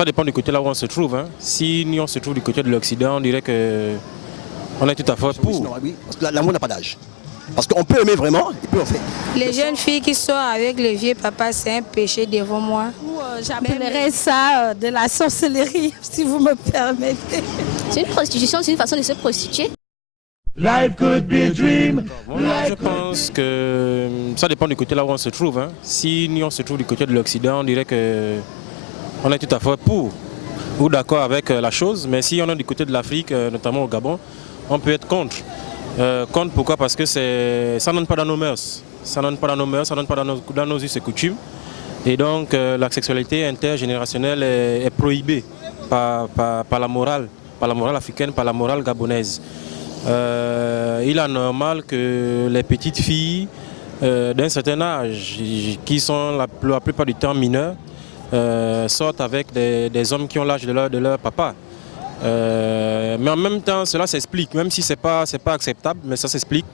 ça dépend du côté là où on se trouve. Hein. Si nous on se trouve du côté de l'Occident, on dirait qu'on est tout à fait pour. Oui, parce que l'amour n'a pas d'âge. Parce qu'on peut aimer vraiment, et puis on fait. Les jeunes filles qui sortent avec le vieux papa, c'est un péché devant moi. J'appellerais ça de la sorcellerie, si vous me permettez. C'est une prostitution, c'est une façon de se prostituer. Life could be a dream. Moi, je pense que ça dépend du côté là où on se trouve. Hein. Si nous on se trouve du côté de l'Occident, on dirait qu'on est tout à fait pour ou d'accord avec la chose. Mais si on est du côté de l'Afrique, notamment au Gabon, on peut être contre. Contre pourquoi? Parce que ça ne donne pas dans nos mœurs. Ça ne donne pas dans nos mœurs, ça ne donne pas dans nos us et coutumes. Et donc la sexualité intergénérationnelle est prohibée par la morale africaine, par la morale gabonaise. Il est normal que les petites filles d'un certain âge, qui sont la plupart du temps mineures, sortent avec des hommes qui ont l'âge de leur papa. Mais en même temps, cela s'explique, même si ce n'est pas acceptable, mais ça s'explique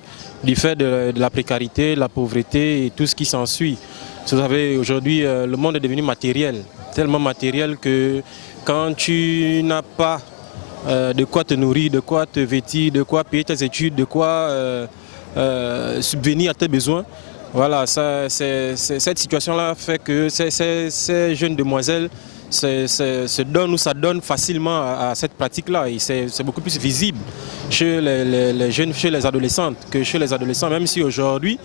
du fait de la précarité, de la pauvreté et tout ce qui s'ensuit. Vous savez, aujourd'hui, le monde est devenu matériel, tellement matériel que quand tu n'as pas de quoi te nourrir, de quoi te vêtir, de quoi payer tes études, de quoi subvenir à tes besoins. Voilà, cette situation-là fait que ces jeunes demoiselles se donnent ou s'adonnent facilement à cette pratique-là. Et c'est beaucoup plus visible chez les jeunes, chez les adolescentes que chez les adolescents, même si aujourd'hui,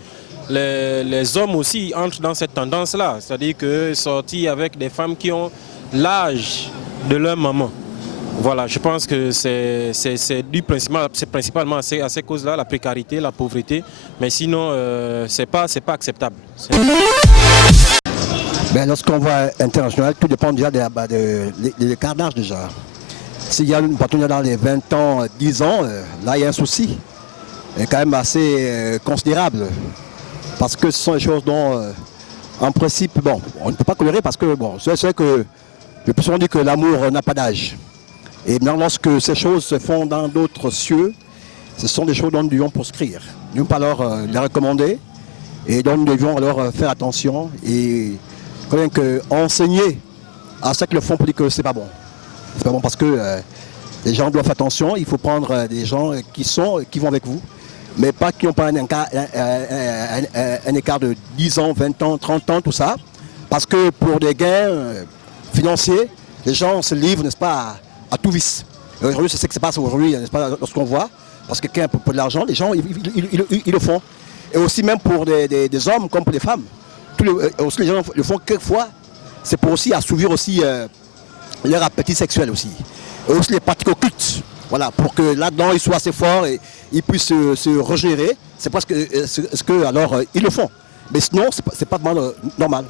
les hommes aussi entrent dans cette tendance-là. C'est-à-dire que sortir avec des femmes qui ont l'âge de leur maman. Voilà, je pense que c'est dû principalement à ces causes-là, la précarité, la pauvreté, mais sinon, c'est pas acceptable. Ben, lorsqu'on voit international, tout dépend déjà de l'écart d'âge déjà. S'il y a une partenaire dans les 20 ans, 10 ans, là il y a un souci, quand même assez considérable. Parce que ce sont des choses dont, en principe, bon, on ne peut pas tolérer parce que, bon, c'est vrai que le plus souvent dit que l'amour n'a pas d'âge. Et maintenant, lorsque ces choses se font dans d'autres cieux, ce sont des choses dont nous devions proscrire. Nous ne pas alors les recommander et dont nous devions alors faire attention et quand même enseigner à ceux qui le font pour dire que c'est pas bon. C'est pas bon parce que les gens doivent faire attention, il faut prendre des gens qui vont avec vous, mais pas qui n'ont pas un écart de 10 ans, 20 ans, 30 ans, tout ça. Parce que pour des gains financiers, les gens se livrent, n'est-ce pas, à tout vice. Aujourd'hui, c'est ce qui se passe aujourd'hui, n'est-ce pas, lorsqu'on voit, parce que quelqu'un pour de l'argent, les gens, ils le font. Et aussi même pour des hommes comme pour des femmes. Aussi les gens le font quelquefois, c'est pour aussi assouvir aussi leur appétit sexuel aussi. Et aussi les pratiques occultes, voilà, pour que là-dedans ils soient assez forts et ils puissent se régénérer. C'est parce que ce que alors ils le font. Mais sinon, c'est pas vraiment normal.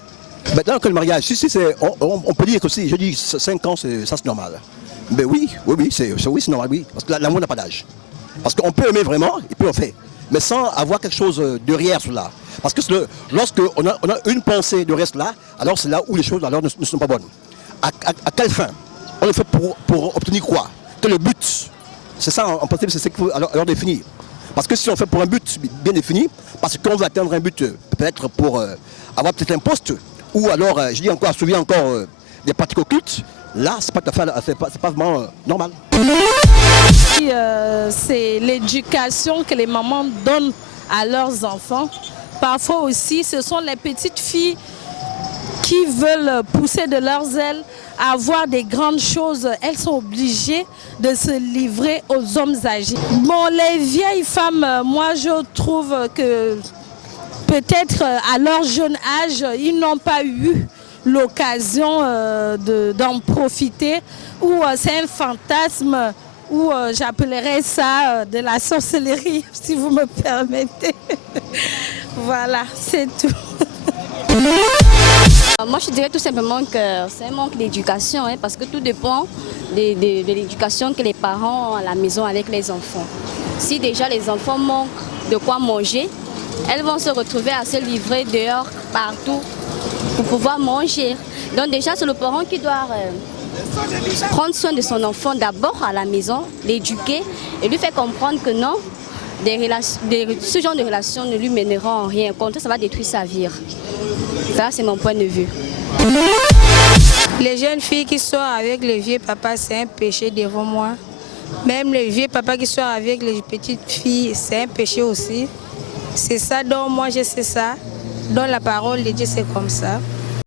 Maintenant que le mariage, si on peut dire que si je dis 5 ans, ça c'est normal. Mais oui, c'est normal, oui. Parce que l'amour n'a pas d'âge. Parce qu'on peut aimer vraiment, et puis on fait. Mais sans avoir quelque chose derrière cela. Parce que lorsqu'on a une pensée derrière cela, alors c'est là où les choses alors, ne sont pas bonnes. À quelle fin? On le fait pour obtenir quoi? Quel est le but? C'est ça, en principe, c'est ce qu'il faut alors définir. Parce que si on fait pour un but bien défini, parce qu'on veut atteindre un but peut-être pour avoir peut-être un poste, ou alors, je dis encore, assouvir encore des pratiques occultes, là, c'est pas vraiment normal. C'est l'éducation que les mamans donnent à leurs enfants. Parfois aussi, ce sont les petites filles qui veulent pousser de leurs ailes à voir des grandes choses. Elles sont obligées de se livrer aux hommes âgés. Bon, les vieilles femmes, moi je trouve que peut-être à leur jeune âge, ils n'ont pas eu l'occasion d'en profiter, ou c'est un fantasme, ou j'appellerais ça de la sorcellerie, si vous me permettez. Voilà, c'est tout. Moi, je dirais tout simplement que c'est un manque d'éducation, hein, parce que tout dépend de l'éducation que les parents ont à la maison avec les enfants. Si déjà les enfants manquent de quoi manger, elles vont se retrouver à se livrer dehors, partout, pour pouvoir manger. Donc déjà, c'est le parent qui doit prendre soin de son enfant d'abord à la maison, l'éduquer et lui faire comprendre que non, ce genre de relations ne lui mèneront en rien. Contre ça va détruire sa vie. Ça, c'est mon point de vue. Les jeunes filles qui sortent avec le vieux papa, c'est un péché devant moi. Même le vieux papa qui sort avec les petites filles, c'est un péché aussi. C'est ça dont moi je sais ça. Dans la parole de Dieu, c'est comme ça.